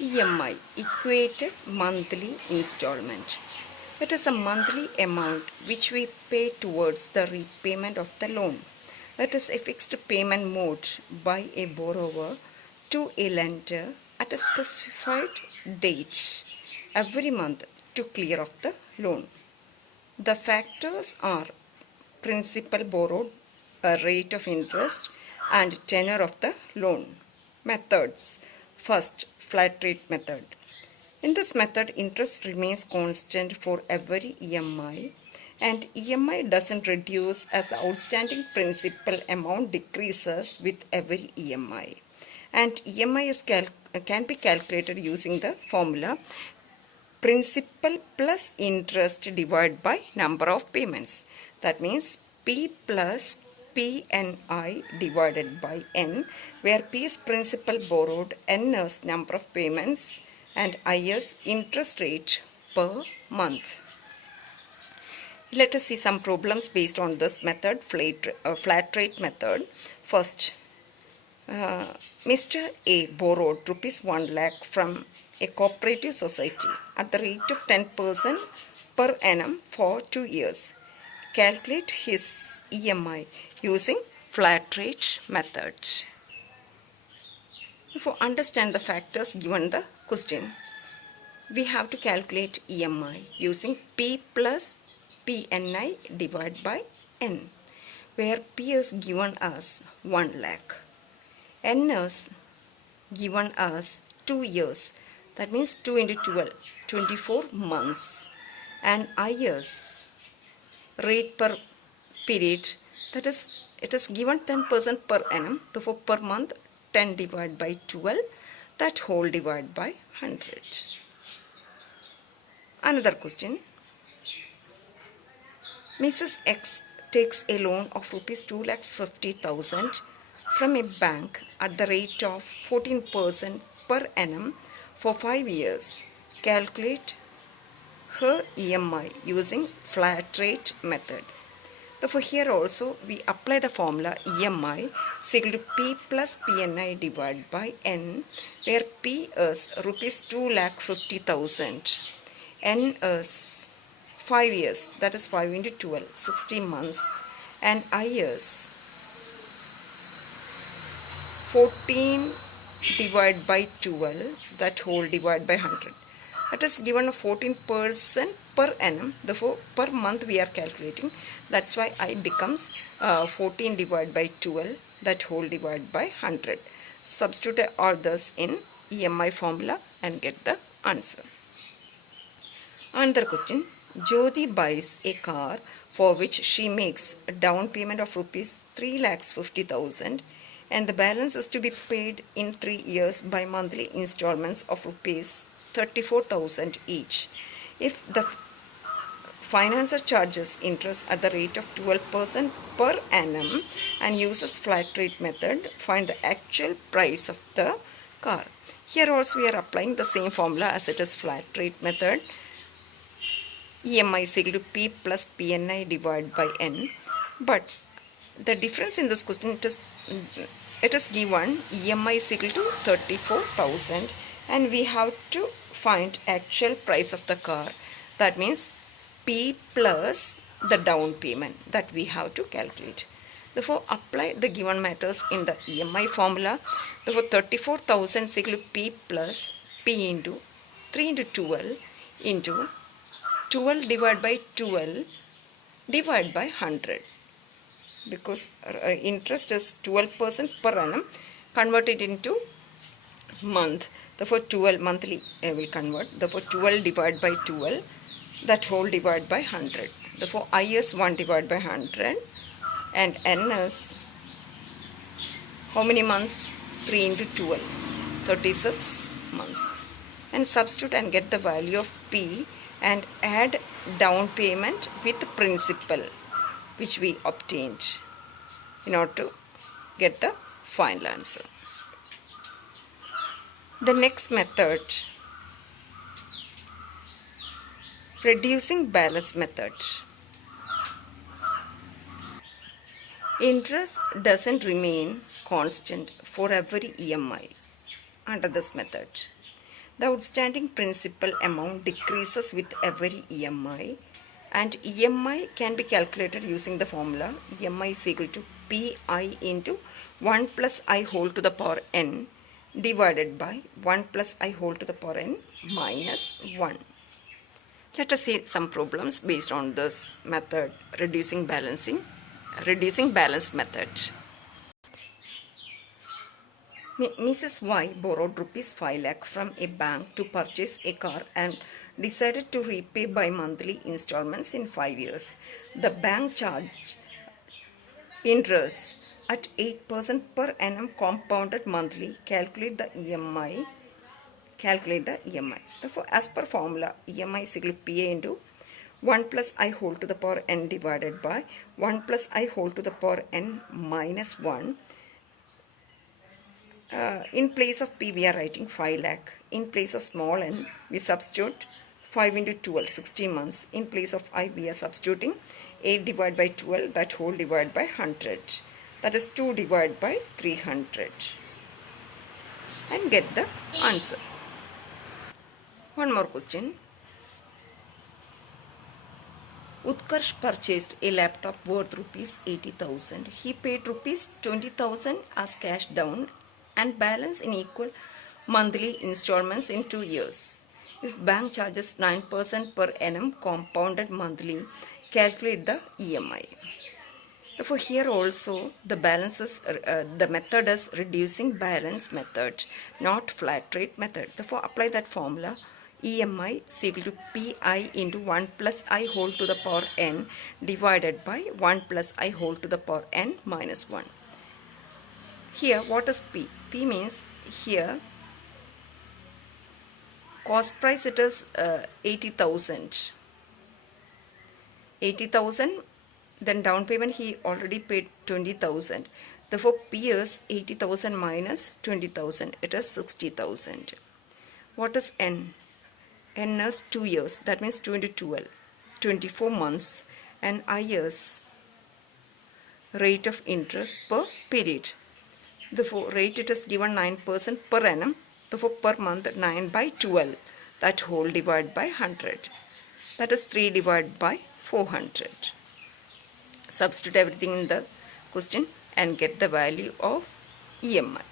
EMI, equated monthly installment. It is a monthly amount which we pay towards the repayment of the loan. It is a fixed payment mode by a borrower to a lender at a specified date every month to clear off the loan. The factors are principal borrowed, a rate of interest, and tenure of the loan. Methods. First, flat rate method. In this method, interest remains constant for every EMI, and EMI doesn't reduce as the outstanding principal amount decreases with every EMI. And EMI can be calculated using the formula principal plus interest divided by number of payments. That means P plus PNI divided by N, where P is principal borrowed, N is number of payments, and I is interest rate per month. Let us see some problems based on this method, flat rate method. First, Mr. A borrowed rupees 1 lakh from a cooperative society at the rate of 10% per annum for 2 years. Calculate his EMI using flat rate method. If you understand the factors given the question, we have to calculate EMI using P plus PNI divided by N, where P is given as 1 lakh. N is given as 2 years. That means 2 into 12, 24 months. And I is rate per period. That is, it is given 10% per annum. Therefore, per month, 10 divided by 12. That whole divided by 100. Another question. Mrs. X takes a loan of rupees 2,50,000 from a bank at the rate of 14% per annum for 5 years. Calculate her EMI using flat rate method. Therefore, here also we apply the formula EMI is equal to P plus PNI divided by N, where P is rupees 2,50,000. N is 5 years, that is 5 into 12, 60 months, and I is 14 divided by 12, that whole divided by 100. It is given a 14% per annum. Therefore, per month we are calculating. That's why I becomes 14 divided by 12, that whole divided by 100. Substitute all this in EMI formula and get the answer. Another question. Jyoti buys a car for which she makes a down payment of rupees 3,50,000 and the balance is to be paid in 3 years by monthly installments of rupees 34,000 each. If the financer charges interest at the rate of 12% per annum and uses flat rate method, find the actual price of the car. Here also we are applying the same formula as it is flat rate method. EMI is equal to P plus PNI divided by N. But the difference in this question, it is given EMI is equal to 34,000 and we have to find actual price of the car. That means P plus the down payment that we have to calculate. Therefore, apply the given matters in the EMI formula. Therefore, 34,000 is equal to P plus P into 3 into 12 into 12 divided by 12 divided by 100. Because interest is 12% per annum, convert it into month. Therefore, 12 monthly will convert. Therefore, 12 divided by 12, that whole divided by 100. Therefore, I is 1 divided by 100 and N is how many months? 3 into 12, 36 months. And substitute and get the value of P and add down payment with principal, which we obtained in order to get the final answer. The next method, reducing balance method. Interest doesn't remain constant for every EMI under this method. The outstanding principal amount decreases with every EMI, and EMI can be calculated using the formula EMI is equal to PI into 1 plus I whole to the power n divided by 1 plus I whole to the power n minus 1. Let us see some problems based on this method, reducing balance method. Mrs. Y borrowed rupees 5 lakh from a bank to purchase a car and decided to repay by monthly installments in 5 years. The bank charged interest at 8% per annum compounded monthly. Calculate the EMI. Therefore, as per formula, EMI is equal to PA into 1 plus I whole to the power n divided by 1 plus I whole to the power n minus 1. In place of P, we are writing 5 lakh. In place of small n, we substitute 5 into 12, 60 months. In place of I, we are substituting 8 divided by 12, that whole divided by 100. That is 2 divided by 300. And get the answer. One more question. Utkarsh purchased a laptop worth rupees 80,000. He paid rupees 20,000 as cash down and balance in equal monthly installments in 2 years. If bank charges 9% per annum compounded monthly, calculate the EMI. Therefore, here also the method is reducing balance method, not flat rate method. Therefore, apply that formula. EMI is equal to PI into 1 plus I whole to the power n divided by 1 plus I whole to the power n minus 1. Here, what is P? P means here cost price it is 80,000. 80,000, then down payment he already paid 20,000. Therefore, P is 80,000 minus 20,000. It is 60,000. What is N? N is 2 years. That means 2 into 12. 24 months. And I is rate of interest per period. Therefore, rate it is given 9% per annum. Therefore, per month 9 by 12. That whole divided by 100. That is 3 divided by 400. Substitute everything in the question and get the value of EMI.